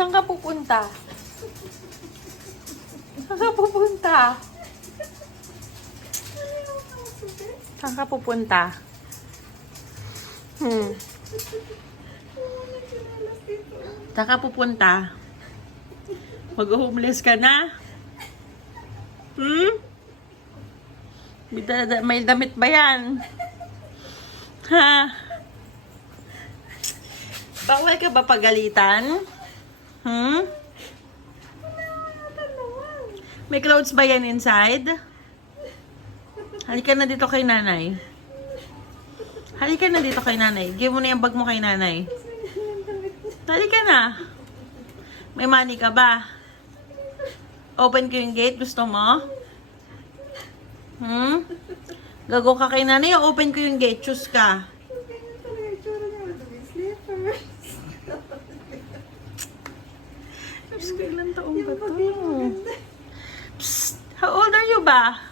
Saan ka pupunta? Saan ka pupunta? Saan ka pupunta? Saan ka pupunta? Mag-homeless ka na? May damit ba yan? Ha? Bawal ka ba pagalitan? May clothes ba yan inside? Halika na dito kay nanay. Halika na dito kay nanay. Give mo na yung bag mo kay nanay. Halika na. May money ka ba? Open ko yung gate. Gusto mo? Gago ka kay nanay. Open ko yung gate. Choose ka. Ilang taong ba to? Psst! How old are you ba?